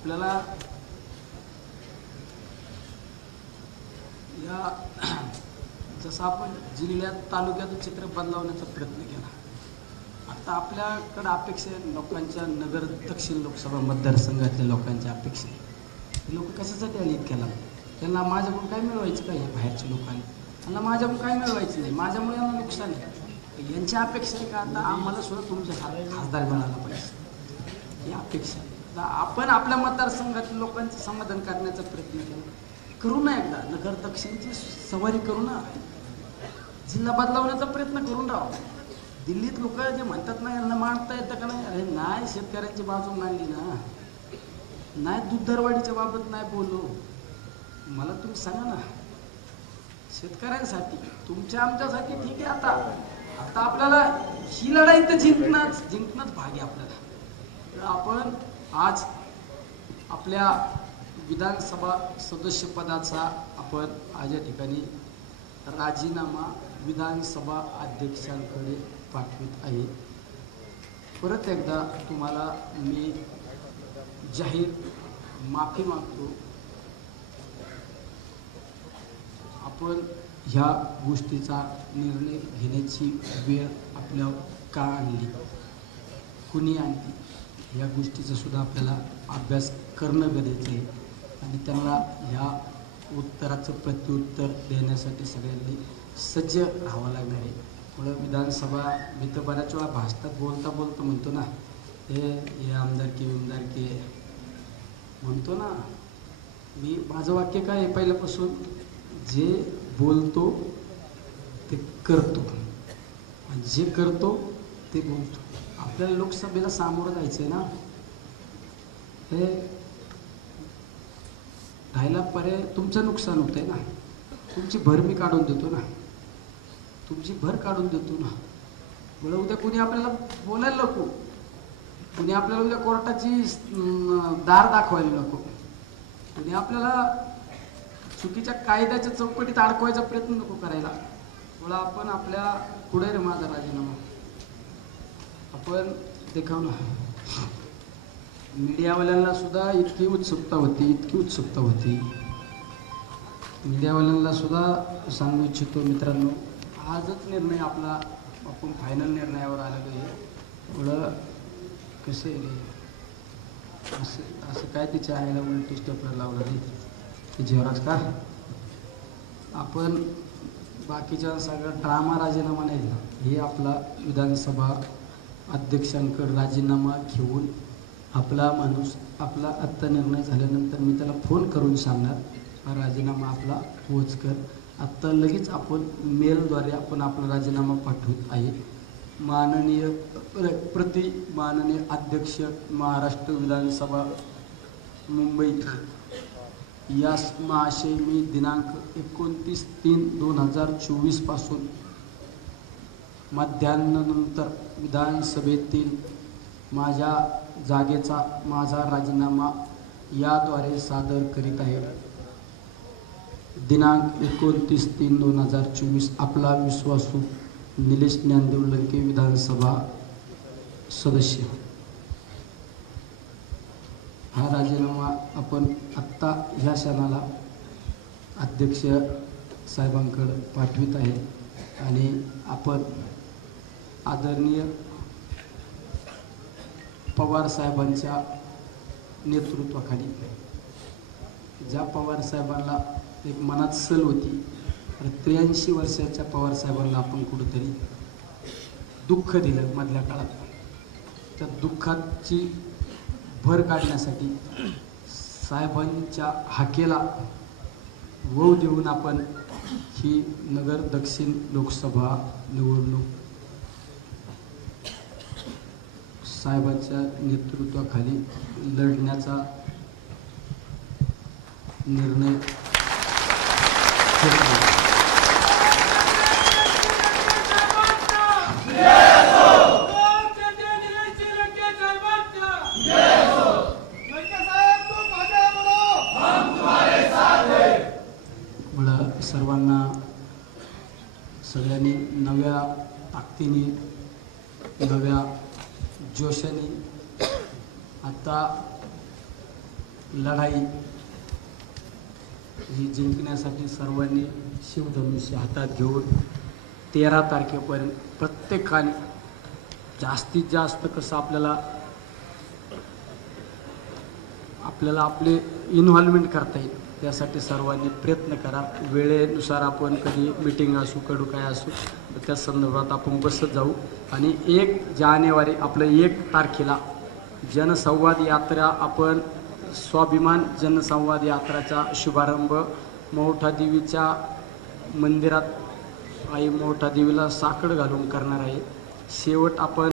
आपल्याला या जसं आपण जिल्ह्यात तालुक्याचं चित्र बदलवण्याचा प्रयत्न केला, आता आपल्याकडं अपेक्षा आहे लोकांच्या नगर दक्षिण लोकसभा मतदारसंघातल्या लोकांच्या अपेक्षा आहे. लोक कशासाठी आले इतक्याला? त्यांना माझ्याकडून काय मिळवायचं काय? बाहेरच्या लोकांनी त्यांना माझ्याकडून काय मिळवायचं नाही, माझ्यामुळे यांना नुकसान आहे. यांची अपेक्षा आहे का आता आम्हाला सुद्धा तुमचा खासदार मिळाला पाहिजे, ही अपेक्षा. आपण आपल्या मतदारसंघातील लोकांचं समाधान करण्याचा प्रयत्न केला, करू ना. एकदा नगर दक्षिणची सवारी करू ना, जिल्हा बदलावण्याचा प्रयत्न करून राहा. दिल्लीत लोक जे म्हणतात ना यांना मांडता येतं का नाही, अरे नाही, शेतकऱ्यांची बाजू मांडली ना, नाही दूध दरवाढीच्या बाबत नाही बोललो. मला तुम्ही सांगा ना, शेतकऱ्यांसाठी तुमच्या आमच्यासाठी ठीक आहे. आता आपल्याला ही लढाई तर जिंकणंच भाग आहे आपल्याला. तर आपण आज आपल्या विधानसभा सदस्य पदाचा आपण आज या ठिकाणी राजीनामा विधानसभा अध्यक्षांकडे पाठवित आहे. परत एकदा तुम्हाला मी जाहीर माफी मागतो. आपण ह्या गोष्टीचा निर्णय घेण्याची वेळ आपल्यावर का आणली, कुणी आणली, या गोष्टीचा सुद्धा आपल्याला अभ्यास करणं गरजेचं आहे. आणि त्यांना ह्या उत्तराचं प्रत्युत्तर देण्यासाठी सगळ्यांनी सज्ज राहावं लागणार आहे. पुढं विधानसभा मी तर बऱ्याच वेळा भाषणात बोलता म्हणतो ना, हे आमदारकी म्हणतो ना. मी माझं वाक्य काय आहे पहिल्यापासून, जे बोलतो ते करतो आणि जे करतो ते बोलतो. आपल्याला लोकसभेला सामोरं जायचं आहे ना, हे राहायला पर्याय तुमचं नुकसान होत आहे ना. तुमची भर मी काढून देतो ना, तुमची भर काढून देतो ना. मला उद्या कुणी आपल्याला बोलायला नको, कुणी आपल्याला उद्या कोर्टाची दार दाखवायला नको, कुणी आपल्याला चुकीच्या कायद्याच्या चौकटीत अडकवायचा प्रयत्न नको करायला. मला आपण आपल्या पुढे रे माझा राजीनामा आपण देखावला. मीडियावाल्यांना सुद्धा इतकी उत्सुकता होती. मीडियावाल्यांना सुद्धा सांगू इच्छितो मित्रांनो, आजच निर्णय आपला आपण फायनल निर्णयावर आलेलो आहे. थोडं कसे असं काय तिच्या आईला उलटी स्टेपलर लावलं नाही ते जेवराज का. आपण बाकीच्या सगळं ड्रामा राजीनामा नाही दिला, हे आपला विधानसभा अध्यक्षांकडे राजीनामा घेऊन आपला माणूस आपला आत्ता निर्णय झाल्यानंतर मी त्याला फोन करून सांगणार, हा राजीनामा आपला पोच कर. आत्ता लगेच आपण मेलद्वारे आपण आपला राजीनामा पाठवत आहे. माननीय अध्यक्ष महाराष्ट्र विधानसभा मुंबई यास महाशय, मी दिनांक 29/3/2024 पासून मध्याह्नानंतर विधानसभेतील माझ्या जागेचा माझा राजीनामा याद्वारे सादर करीत आहे. दिनांक 29/3/2024 आपला विश्वासू निलेश ज्ञानदेव लंके विधानसभा सदस्य. हा राजीनामा आपण आत्ता ह्या क्षणाला अध्यक्ष साहेबांकडे पाठवित आहे. आणि आपण आदरणीय पवार साहेबांच्या नेतृत्वाखाली, ज्या पवार साहेबांना एक मनात सल होती, 83 वर्षाच्या पवार साहेबांना आपण कुठंतरी दुःख दिलं मधल्या काळात, त्या दुःखाची भर काढण्यासाठी साहेबांच्या हाकेला वव देऊन आपण ही नगर दक्षिण लोकसभा निवडणूक साहेबांच्या नेतृत्वाखाली लढण्याचा निर्णय घेतला. सर्वांना सगळ्यांनी नव्या ताकदीने नव्या जोशाने आता लढाई ही जिंकण्यासाठी सर्वांनी शिवधनुष्य हातात घेऊन 13 तारखेपर्यंत प्रत्येकाने जास्तीत जास्त कसं आपल्याला आपले इन्व्हॉल्वमेंट करता येईल त्यासाठी सर्वांनी प्रयत्न करा. वेळेनुसार आपण कधी मीटिंग असू कडू काय असू त्या संदर्भात आपण बसत जाऊ. आणि 1 जानेवारी आपलं 1 तारखेला जनसंवाद यात्रा आपण स्वाभिमान जनसंवाद यात्राचा शुभारंभ मोठा देवीच्या मंदिरात आई मोठा देवीला साकड घालून करणार आहे. शेवट आपण